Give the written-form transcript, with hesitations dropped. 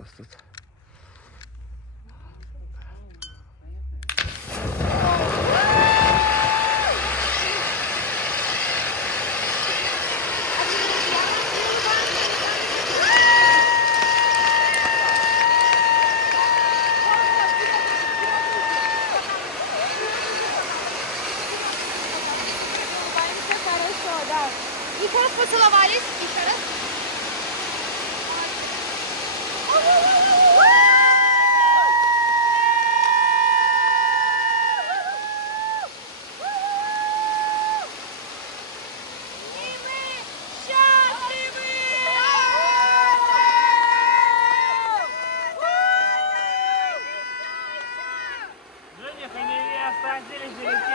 нас тут? Хорошо, да. И как поцеловались? Еще раз. Жених и невеста оделись.